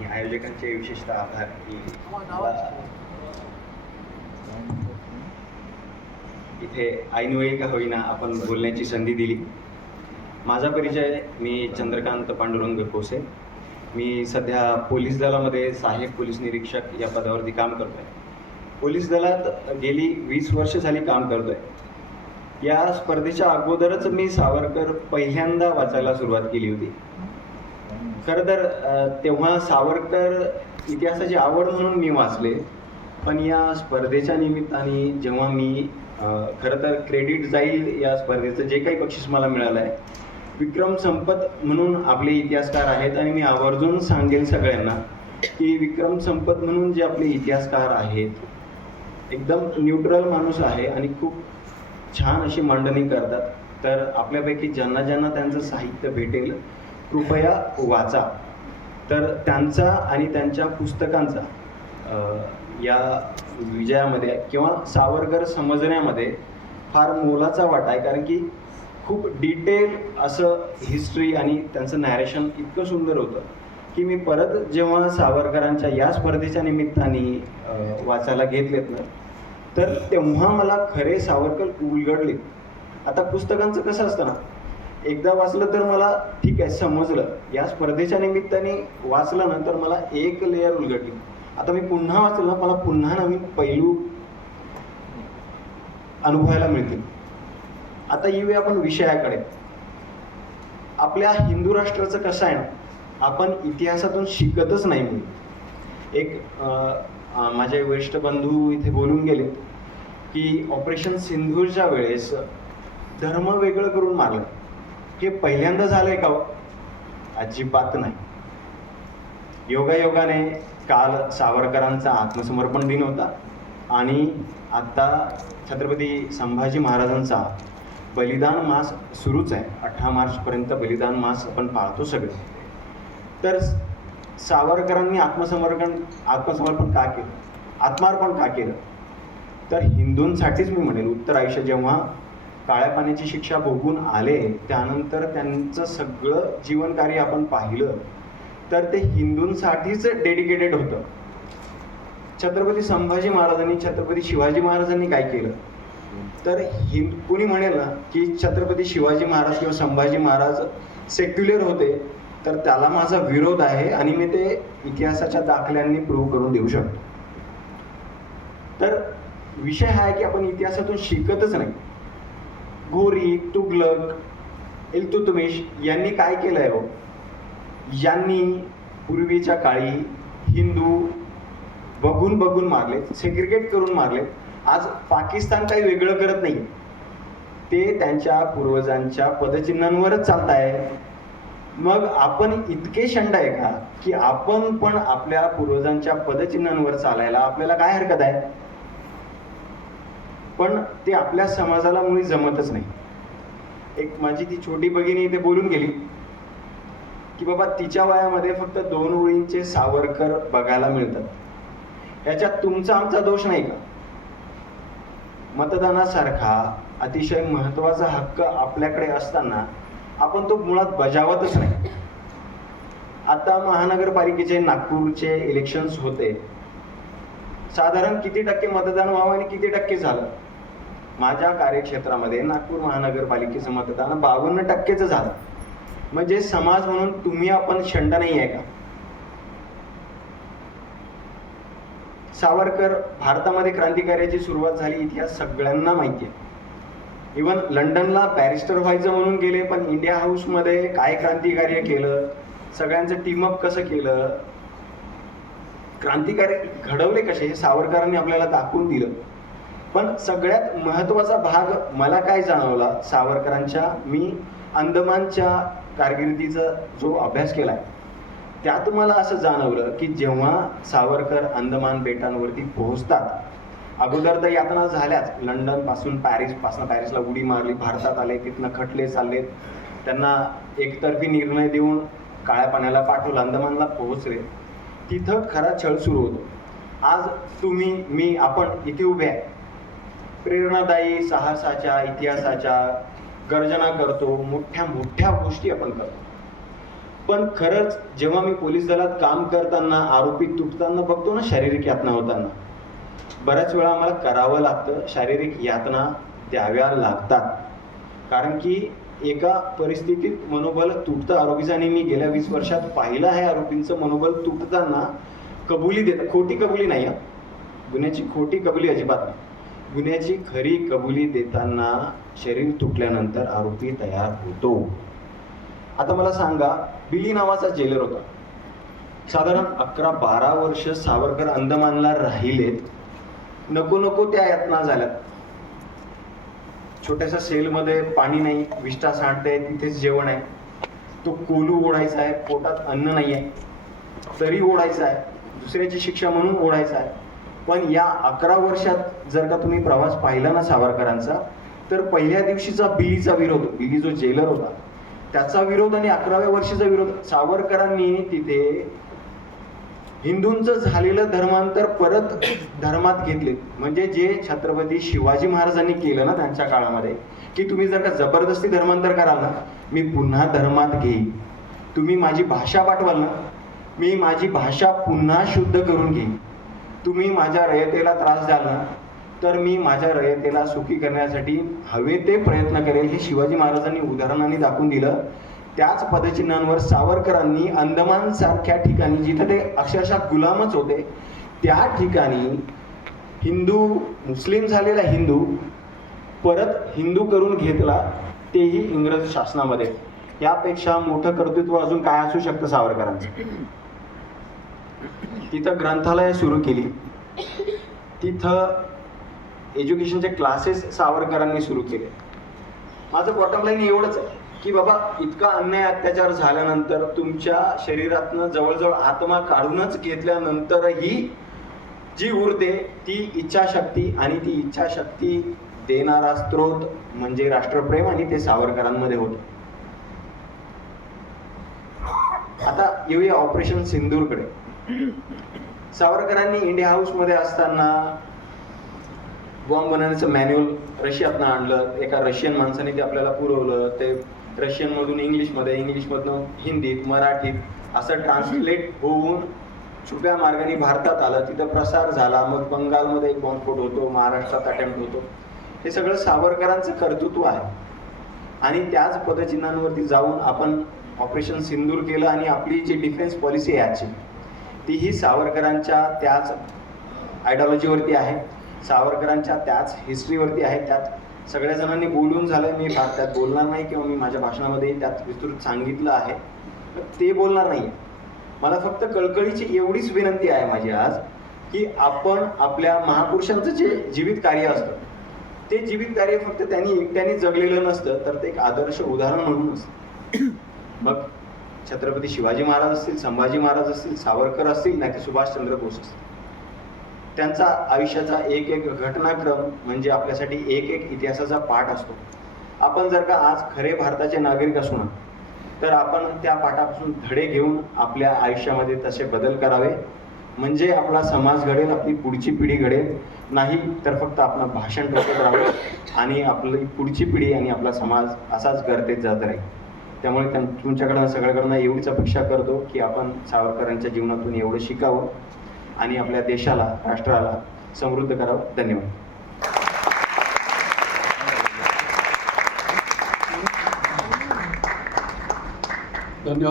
आणि आयोजकांचे विशेषतः आभार की मला इथे ऐनवेळी का होईना आपण बोलण्याची संधी दिली. माझा परिचय, मी चंद्रकांत पांडुरंग कोसे. मी सध्या पोलीस दलामध्ये सहाय्यक पोलीस निरीक्षक या पदावरती काम करतोय. पोलीस दलात गेली 20 वर्ष झाली काम करतोय. या स्पर्धेच्या अगोदरच मी सावरकर पहिल्यांदा वाचायला सुरुवात केली होती. खरं तर तेव्हा सावरकर इतिहासाची आवड म्हणून मी वाचले, पण या स्पर्धेच्या निमित्ताने जेव्हा मी खरं तर क्रेडिट जाईल या स्पर्धेचं जे काही बक्षीस मला मिळालं आहे, विक्रम संपत म्हणून आपले इतिहासकार आहेत आणि मी आवर्जून सांगेल सगळ्यांना की विक्रम संपत म्हणून जे आपले इतिहासकार आहेत, एकदम न्यूट्रल माणूस आहे आणि खूप छान अशी मांडणी करतात. तर आपल्यापैकी ज्यांना ज्यांना त्यांचं साहित्य भेटेल कृपया वाचा. तर त्यांचा आणि त्यांच्या पुस्तकांचा या विजयामध्ये किंवा सावरकर समजण्यामध्ये फार मोलाचा वाटा आहे, कारण की खूप डिटेल असं हिस्ट्री आणि त्यांचं नॅरेशन इतकं सुंदर होतं की मी परत जेव्हा सावरकरांच्या या स्पर्धेच्या निमित्ताने वाचायला घेतलेत ना, तर तेव्हा मला खरे सावरकर उलगडले. आता पुस्तकांचं कसं असतं ना, एकदा वाचलं तर मला ठीक आहे समजलं, या स्पर्धेच्या निमित्ताने वाचलं ना तर मला एक लेअर उलगडली. आता मी पुन्हा वाचलं ना, मला पुन्हा नवीन पैलू अनुभवायला मिळतील. आता येऊया आपण विषयाकडे. आपल्या हिंदू राष्ट्राचं कसं आहे ना, आपण इतिहासातून शिकतच नाही म्हणून. एक माझे वरिष्ठ बंधू इथे बोलून गेले की ऑपरेशन सिंधूरच्या वेळेस धर्म वेगळं करून मारलं. हे पहिल्यांदा झालंय का? अजिबात नाही. योगायोगाने काल सावरकरांचा आत्मसमर्पण दिन होता आणि आता छत्रपती संभाजी महाराजांचा बलिदान मास सुरूच आहे. 18 मार्चपर्यंत बलिदान मास आपण पाळतो सगळे. तर सावरकरांनी आत्मसमर्पण का केलं, आत्मार्पण का केलं? तर हिंदूंसाठीच मी म्हणेल. उत्तर आयुष्य जेव्हा काळ्या पाण्याची शिक्षा भोगून आले, त्यानंतर त्यांचं सगळं जीवनकार्य आपण पाहिलं तर ते हिंदूंसाठीच डेडिकेटेड होतं. छत्रपती संभाजी महाराजांनी, छत्रपती शिवाजी महाराजांनी काय केलं? तर कोणी म्हणेल ना की छत्रपती शिवाजी महाराज किंवा संभाजी महाराज सेक्युलर होते, तर त्याला माझा विरोध आहे आणि मी ते इतिहासाच्या दाखल्यांनी प्रूव्ह करून देऊ शकतो. तर विषय हा आहे की आपण इतिहासातून शिकतच नाही. घोरी, तुगलक, इल्तुतमिश यांनी काय केलंय हो? यांनी पूर्वीच्या काळी हिंदू बघून बघून मारले, सेग्रिगेट करून मारले. आज पाकिस्तान काही वेगळं करत नाही, ते त्यांच्या पूर्वजांच्या पदचिन्हांवरच चालत आहे. मग आपण इतके शंड आहे का की आपण पण आपल्या पूर्वजांच्या पदचिन्हांवर चालायला आपल्याला काय हरकत आहे? पण ते आपल्या समाजाला मुळी जमतच नाही. एक माझी ती छोटी भगिनी इथे बोलून गेली की बाबा तिच्या वयामध्ये फक्त 2 ओळींचे सावरकर बघायला मिळतात. याच्यात तुमचा आमचा दोष नाही का? मतदानासारखा अतिशय महत्त्वाचा हक्क आपल्याकडे असताना आपण तो मुळात बजावतच नाही. आता महानगरपालिकेचे नागपूरचे इलेक्शन्स होते, साधारण किती टक्के मतदान व्हावं आणि किती टक्के झालं? माझ्या कार्यक्षेत्रामध्ये नागपूर महानगरपालिकेचं मतदान 52% झालं. म्हणजे समाज म्हणून तुम्ही आपण शंड नाही आहे का? सावरकर भारतामध्ये क्रांतिकार्याची सुरुवात झाली, इतिहास सगळ्यांना माहिती आहे. इवन लंडनला बॅरिस्टर व्हायचं म्हणून गेले, पण इंडिया हाऊसमध्ये काय क्रांतिकार्य केलं, सगळ्यांचं टीमअप कसं केलं, क्रांतिकारी घडवले कसे, हे सावरकरांनी आपल्याला दाखवून दिलं. पण सगळ्यात महत्त्वाचा भाग मला काय जाणवला सावरकरांच्या, मी अंदमानच्या कारकिर्दीचा जो अभ्यास केलाय त्यात मला असं जाणवलं की जेव्हा सावरकर अंदमान बेटांवरती पोहोचतात, अगोदर तर यातना झाल्याच. लंडन पासून पॅरिसला उडी मारली, भारतात आले, तिथनं खटले चाललेत, त्यांना एकतर्फी निर्णय देऊन काळ्या पाण्याला पाठवलं, अंदमानला पोहोचले. तिथं खरा छळ सुरू होतो. आज तुम्ही, मी, आपण इथे उभे आहे, प्रेरणादायी साहसाच्या, इतिहासाच्या गर्जना करतो, मोठ्या मोठ्या गोष्टी आपण करतो. पण खरंच जेव्हा मी पोलीस दलात काम करताना आरोपी तुटताना बघतो ना, शारीरिक यातना होताना, बऱ्याच वेळा आम्हाला करावं लागतं, शारीरिक यातना द्याव्या लागतात. कारण की एका परिस्थितीत मनोबल तुटतं आरोपीचं, आणि मी गेल्या 20 वर्षात पाहिलं आहे आरोपींचं मनोबल तुटताना कबुली देतात. खोटी कबुली नाही, गुन्ह्याची खोटी कबुली अजिबात नाही, गुन्ह्याची खरी कबुली देताना शरीर तुटल्यानंतर आरोपी तयार होतो. आता मला सांगा, बिली नावाचा जेलर होता, साधारण 11-12 वर्ष सावरकर अंदमानला राहिलेत. नको नको त्या यातना झाल्यात. छोट्याशा सेलमध्ये पाणी नाही, विष्ठा सांडते, तिथेच जेवण आहे, तो कोलू ओढायचा आहे, पोटात अन्न नाही आहे तरी ओढायचा आहे, दुसऱ्याची शिक्षा म्हणून ओढायचा आहे. पण या 11 वर्षात जर का तुम्ही प्रवास पाहिला ना सावरकरांचा, तर पहिल्या दिवशीचा बिलीचा विरोध, बिली जो जेलर होता त्याचा विरोध आणि 11व्या वर्षीचा विरोध, सावरकरांनी तिथे हिंदूंचं झालेलं धर्मांतर परत धर्मात घेतले. म्हणजे जे छत्रपती शिवाजी महाराजांनी केलं ना त्यांच्या काळामध्ये, की तुम्ही जर का जबरदस्ती धर्मांतर कराल ना, मी पुन्हा धर्मात घेईन. तुम्ही माझी भाषा पाठवाल ना, मी माझी भाषा पुन्हा शुद्ध करून घेईन. तुम्ही माझ्या रयतेला त्रास द्याल ना, तर मी माझ्या रयतेला सुखी करण्यासाठी हवे ते प्रयत्न करेल. हे शिवाजी महाराजांनी उदाहरणाने दाखवून दिलं. त्याच पदचिन्हांवर सावरकरांनी अंदमान सारख्या ठिकाणी, जिथे ते अक्षरशः गुलामच होते, त्या ठिकाणी हिंदू, मुस्लिम झालेला हिंदू परत हिंदू करून घेतला, तेही इंग्रज शासनामध्ये. यापेक्षा मोठं कर्तृत्व अजून काय असू शकतं सावरकरांचं. तिथं ग्रंथालय सुरू केली, तिथं एज्युकेशनचे क्लासेस सावरकरांनी सुरू केले. माझं बॉटम लाईन एवढंच आहे की बाबा, इतका अन्याय अत्याचार झाल्यानंतर, तुमच्या शरीरातनं जवळजवळ आत्मा काढूनच घेतल्यानंतरही जी उरते ती इच्छाशक्ती, आणि ती इच्छाशक्ती देणारा स्रोत म्हणजे राष्ट्रप्रेम, आणि ते सावरकरांमध्ये होतं. आता येऊया ऑपरेशन सिंदूरकडे. सावरकरांनी इंडिया हाऊस मध्ये असताना बॉम्ब बनवण्याचं मॅन्युअल रशियातनं आणलं. एका रशियन माणसाने ते आपल्याला पुरवलं. ते रशियन मधून इंग्लिशमध्ये, इंग्लिशमधून हिंदीत, मराठीत असं ट्रान्सलेट होऊन छुप्या मार्गाने भारतात आलं. तिथं प्रसार झाला. मग बंगालमध्ये एक बॉम्बस्फोट होतो, महाराष्ट्रात अटेम्प्ट होतो. हे सगळं सावरकरांचं कर्तृत्व आहे. आणि त्याच पदचिन्हांवरती जाऊन आपण ऑपरेशन सिंदूर केलं, आणि आपली जी डिफेन्स पॉलिसी आहे आजची, तीही सावरकरांच्या त्याच आयडिओलॉजीवरती आहे, सावरकरांच्या त्याच हिस्ट्रीवरती आहे. त्यात सगळ्या जणांनी बोलून झालंय. मी फार त्यात बोलणार नाही, किंवा मी माझ्या भाषणामध्ये त्यात विस्तृत सांगितलं आहे, ते बोलणार नाही. मला फक्त कळकळीची एवढीच विनंती आहे माझी आज, की आपण आपल्या महापुरुषांचं जे जीवित कार्य असतं, ते जीवित कार्य फक्त त्यांनी एकट्याने जगलेलं नसतं, तर ते एक आदर्श उदाहरण म्हणून असतं. मग छत्रपती शिवाजी महाराज असतील, संभाजी महाराज असतील, सावरकर असतील, नाही तर सुभाषचंद्र बोस असतील, त्यांचा आयुष्याचा एक एक घटनाक्रम म्हणजे आपल्यासाठी एक एक इतिहासाचा पाठ असतो. आपण जर का आज खरे भारताचे नागरिक असू ना, तर आपण त्या पाठापासून धडे घेऊन आपल्या आयुष्यामध्ये तसे बदल करावे, म्हणजे आपला समाज घडेल, आपली पुढची पिढी घडेल. नाही तर फक्त आपण भाषण करत राहावं, आणि आपली पुढची पिढी आणि आपला समाज असाच गर्तेत जात राहील. त्यामुळे तुमच्याकडनं सगळ्याकडनं एवढीच अपेक्षा करतो की आपण सावरकरांच्या जीवनातून एवढं शिकावं आणि आपल्या देशाला, राष्ट्राला समृद्ध करावं. धन्यवाद.